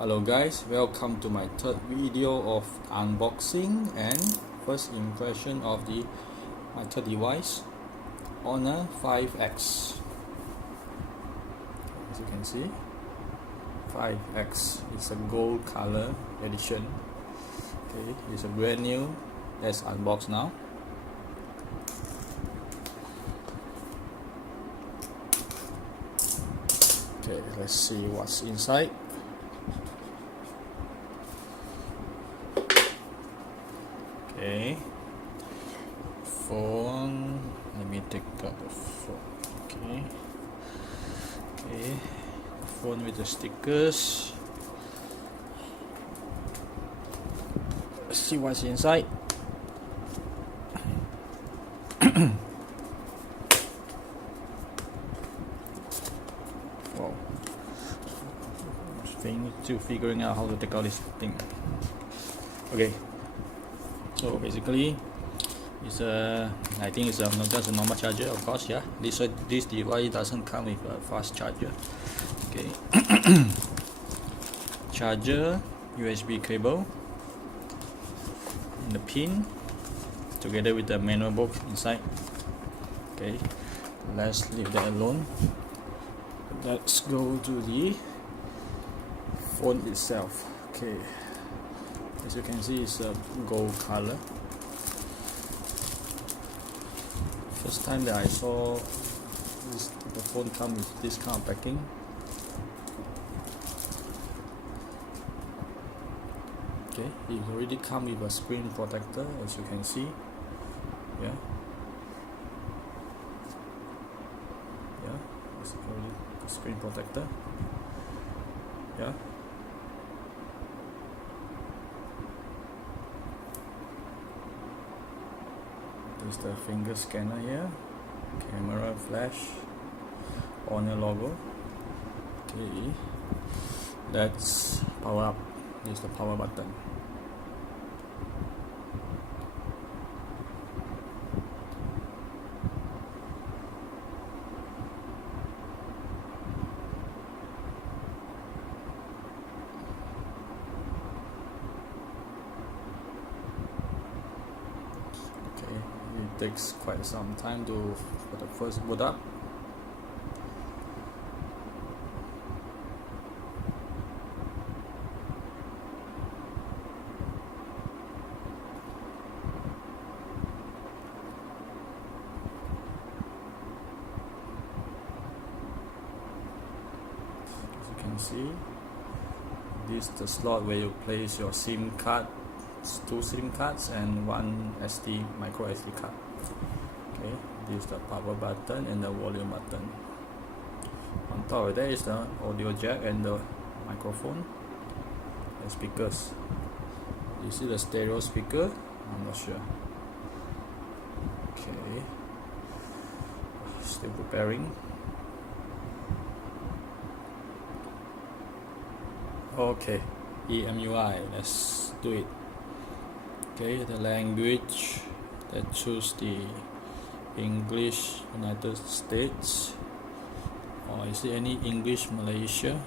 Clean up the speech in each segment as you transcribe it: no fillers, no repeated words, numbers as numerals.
Hello guys, welcome to my third video of unboxing and first impression of my third device, Honor 5X. As you can see, 5X is a gold color edition. Okay, it's a brand new. Let's unbox now. Okay, let's see what's inside. Okay, phone. Let me take out the phone. Okay, phone with the stickers. Let's see what's inside. Wow, still figuring out how to take out this thing. Okay. So basically, I think it's just a normal charger, of course. Yeah, this device doesn't come with a fast charger. Okay, charger, USB cable, and the pin, together with the manual book inside. Okay, let's leave that alone. Let's go to the phone itself. Okay. As you can see, it's a gold color. First time that I saw the phone come with this kind of packing. Okay, it already comes with a screen protector, as you can see. Yeah, it's already a screen protector. Yeah. There's the finger scanner here, camera, flash, Honor logo. Okay, let's power up. This is the power button. It takes quite some time for the first boot up. As you can see, this is the slot where you place your SIM card. It's 2 SIM cards and 1 micro SD card. Okay, this is the power button and the volume button. On top of that is the audio jack and the microphone and speakers. You see the stereo speaker? I'm not sure. Okay, still preparing. Okay, EMUI, let's do it. Okay, the language, let's choose the English United States, or is there any English Malaysia?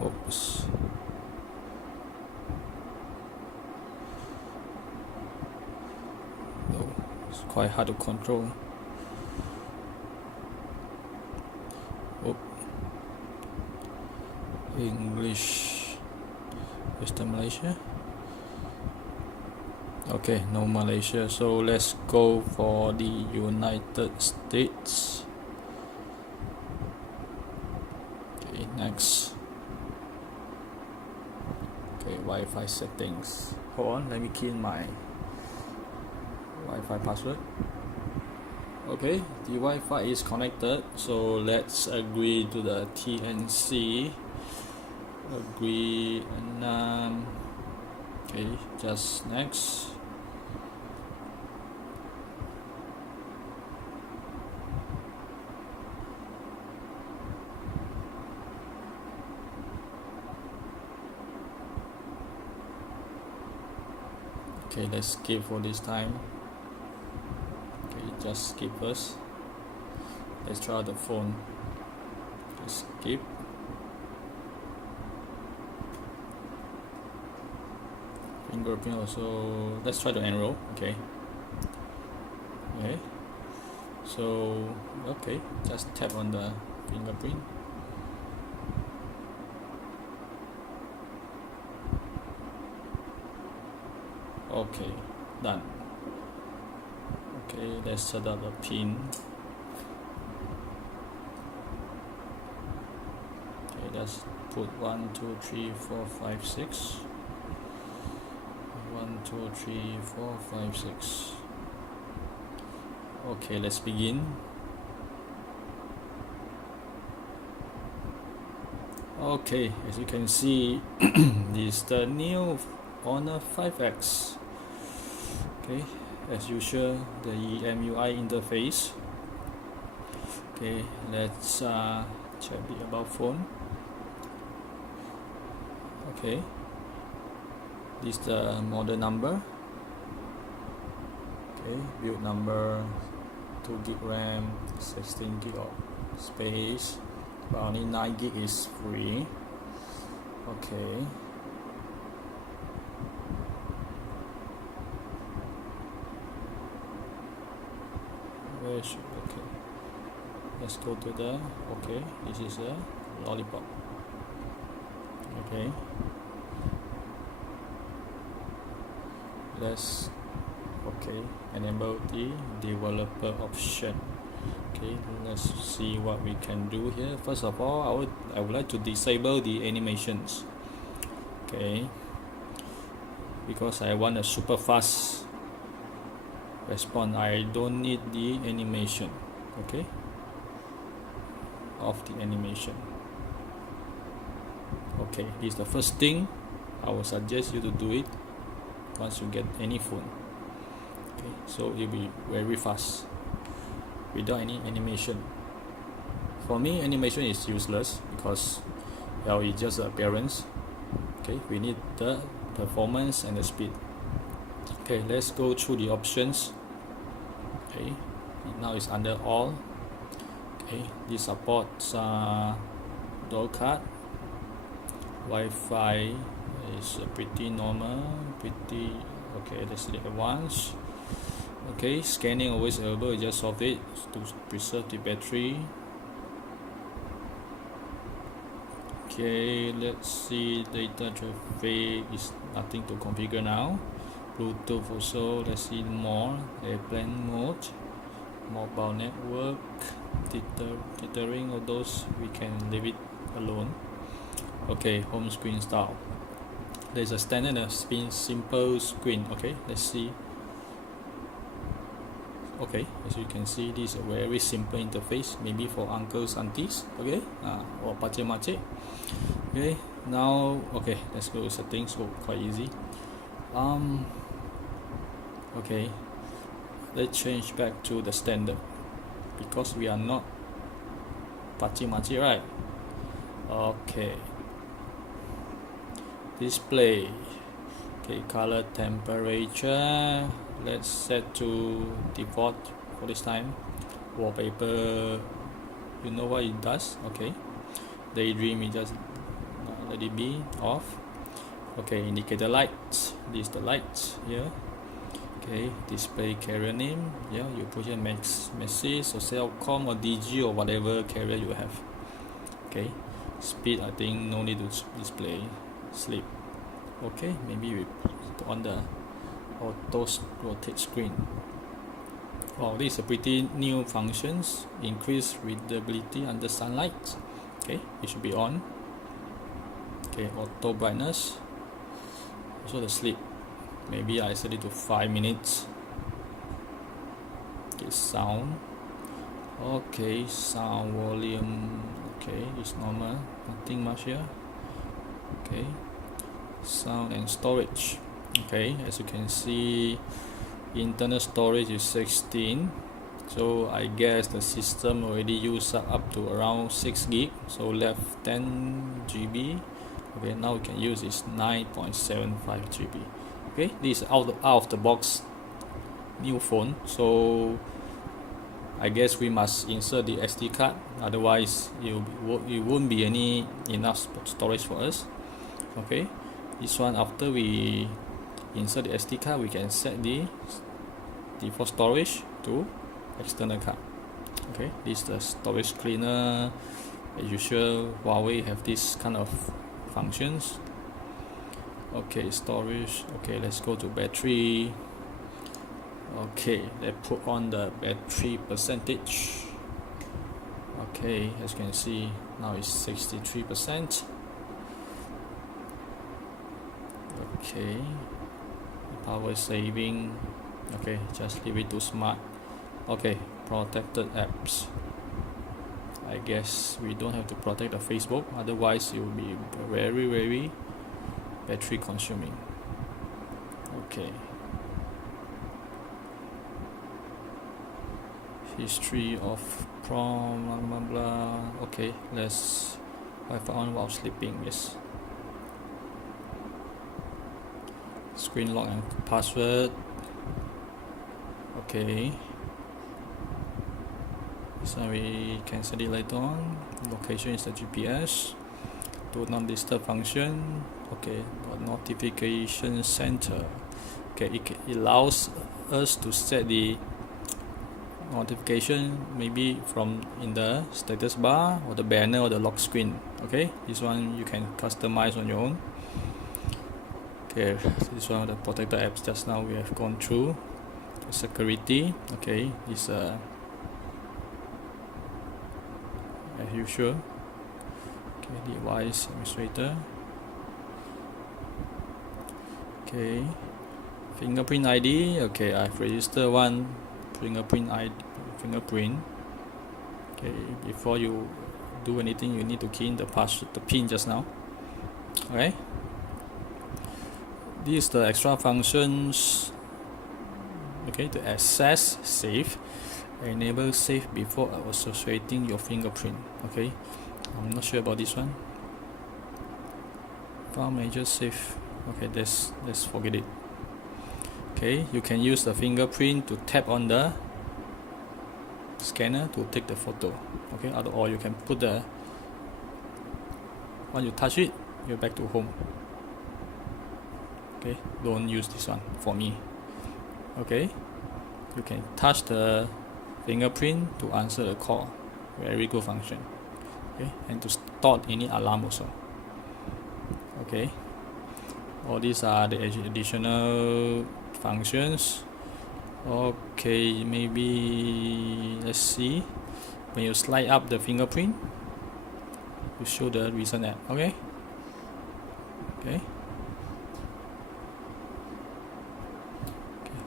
Oops. No, it's quite hard to control. English. Western Malaysia. Okay, no Malaysia, so let's go for the United States. Okay, next. Okay, Wi-Fi settings. Hold on, let me key in my Wi-Fi password. Okay, the Wi-Fi is connected, so let's agree to the TNC. Agree, and okay, just next. Okay, let's skip for this time. Okay, just skip first. Let's try the phone. skip. Fingerprint also, let's try to enroll. Okay, so okay, just tap on the fingerprint. Okay, done. Okay, let's set up a pin. Okay, let's put 1 2 3 4 5 6. 1 2 3 4 5 6. Okay, let's begin. Okay, as you can see, this is the new Honor 5X. Okay, as usual, the EMUI interface. Okay, let's check the about phone. Okay, this is the model number. Okay, build number, 2 gig RAM, 16 gig of space, but only 9 gig is free. Okay, okay, let's go to the, okay, this is a lollipop. Okay, let's enable the developer option. Okay, let's see what we can do here. First of all, I would like to disable the animations. Okay, because I want a super fast response. I don't need the animation. Okay, off the animation. Okay, this is the first thing I will suggest you to do it once you get any phone. Okay, so it will be very fast without any animation. For me, animation is useless because, well, it's just appearance. Okay, we need the performance and the speed. Okay, let's go through the options. Okay, now it's under all. Okay, this supports dual card. Wi-Fi is pretty normal, pretty okay. Let's select once. Okay, scanning always available. You just solve it to preserve the battery. Okay, let's see, data traffic is nothing to configure now. Bluetooth also, let's see more. Airplane mode, mobile network, tethering, all those we can leave it alone. Okay, home screen style. There's a standard and simple screen. Okay, let's see. Okay, as you can see, this is a very simple interface, maybe for uncles, aunties, okay, or pace. Okay, now, okay, let's go to settings. So quite easy. Okay, let's change back to the standard because we are not pace, right? Okay, display. Okay, color, temperature, let's set to default for this time. Wallpaper, you know what it does. Okay, daydream, you just let it be off. Okay, indicator lights, this is the lights here. Okay, display carrier name, yeah, you put your message or Cellcom or DG or whatever carrier you have. Okay, speed, I think no need to display. Sleep, okay, maybe we put on the auto rotate screen. Wow, this is a pretty new functions. Increase readability under sunlight. Okay, it should be on. Okay, auto brightness. Also the sleep, maybe I set it to 5 minutes. Okay, sound. Okay, sound volume. Okay, it's normal, nothing much here. Okay, sound and storage. Okay, as you can see, internal storage is 16, so I guess the system already used up to around 6 gig, so left 10 GB. Okay, now we can use is 9.75 GB. Okay, this is out of the box new phone, so I guess we must insert the SD card otherwise it won't be any enough storage for us. Okay, this one, after we insert the SD card, we can set the default storage to external card. Okay, this is the storage cleaner. As usual, Huawei have this kind of functions. Okay, storage. Okay, let's go to battery. Okay, let's put on the battery percentage. Okay, as you can see, now it's 63%. Okay, power saving. Okay, just leave it to smart. Okay, protected apps. I guess we don't have to protect the Facebook, otherwise it will be very battery consuming. Okay, history of prom, blah blah blah. Okay, let's Wi-Fi on while sleeping. Yes. Screen lock and password. Okay, so we can set it later on. Location is the GPS. Do not disturb function. Okay, notification center. Okay, it allows us to set the notification maybe from in the status bar or the banner or the lock screen. Okay, this one you can customize on your own. Okay, this one of the protected apps just now we have gone through. Security. Okay, this as usual. Okay, device administrator. Okay, fingerprint ID. Okay, I've registered one fingerprint ID. Okay, before you do anything, you need to key in the password, the pin just now. Okay, these are the extra functions. Okay, to access safe, enable safe before associating your fingerprint. Okay, I'm not sure about this one. File manager safe. Okay, let's forget it. Okay, you can use the fingerprint to tap on the scanner to take the photo. Okay, or you can put the, when you touch it, you're back to home. Okay, don't use this one for me. Okay, you can touch the fingerprint to answer the call. Very good function. Okay, and to start any alarm also. Okay, all these are the additional functions. Okay, maybe let's see. When you slide up the fingerprint, you show the recent app. Okay. Okay.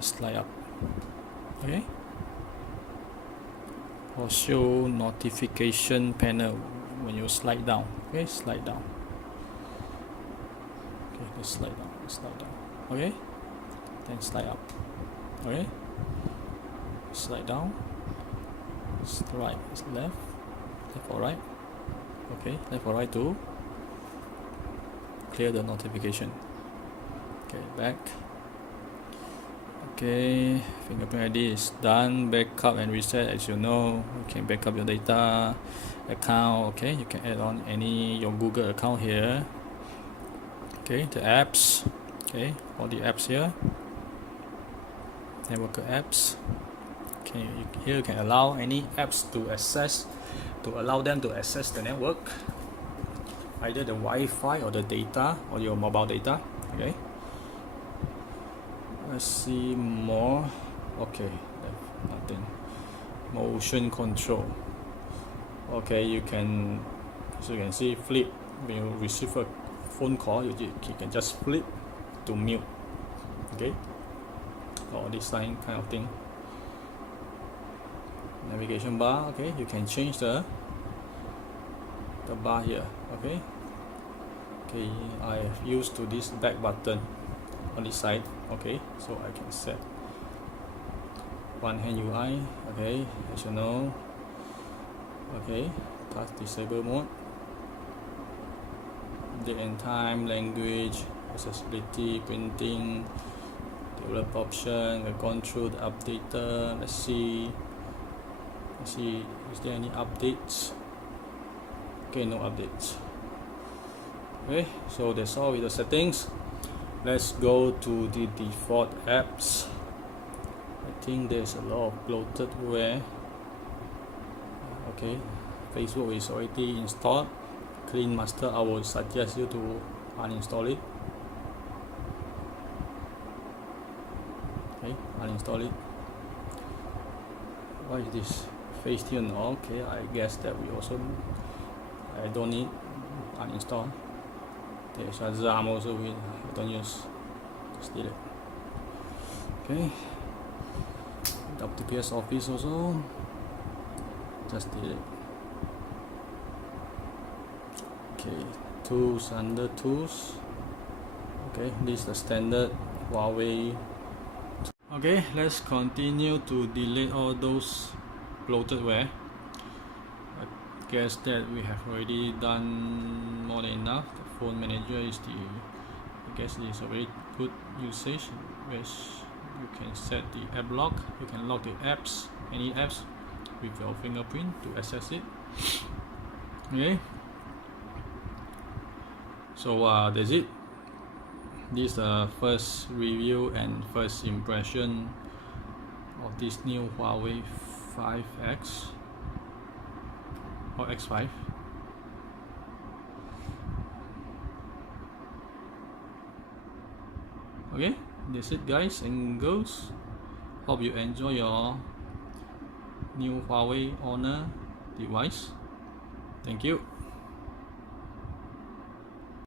Slide up. Okay, or show notification panel when you slide down. Okay, slide down. Okay, let's slide down. Okay, then slide up. Okay, slide down. Right, left or right. Okay, left or right to clear the notification. Okay, back. Okay, fingerprint ID is done. Backup and reset, as you know, you can back up your data account. Okay, you can add on your Google account here. Okay, the apps. Okay, all the apps here. Network apps. Okay, here you can allow any apps to allow them to access the network, either the Wi-Fi or the data or your mobile data. Okay. Let's see more. Okay, nothing. Motion control. Okay, you can see flip. When you receive a phone call, you can just flip to mute. Okay, or this kind of thing. Navigation bar. Okay, you can change the bar here. Okay, I have used to this back button on this side. Okay, so I can set one hand UI. Okay, as you know. Okay, touch disable mode, date and time, language, accessibility, printing, develop option. We've gone through the updater. Let's see Is there any updates? Okay, no updates. Okay, so that's all with the settings. Let's go to the default apps. I think there's a lot of bloatware. Okay, Facebook is already installed. Clean Master, I would suggest you to uninstall it. Okay, uninstall it. What is this? Facetune. Okay, I guess that we also, I don't need uninstall. There's a ZAM also, I don't use. Just delete it. Okay, WPS Office also, just delete it. Okay, tools, under tools. Okay, this is the standard Huawei. Okay, let's continue to delete all those bloatware. I guess that we have already done more than enough. The phone manager is I guess it is a very good usage, which you can set the app lock. You can lock the apps, any apps, with your fingerprint to access it. Okay, so that's it. This is the first review and first impression of this new Huawei 5X or X5. Okay, that's it guys and girls. Hope you enjoy your new Huawei Honor device. Thank you.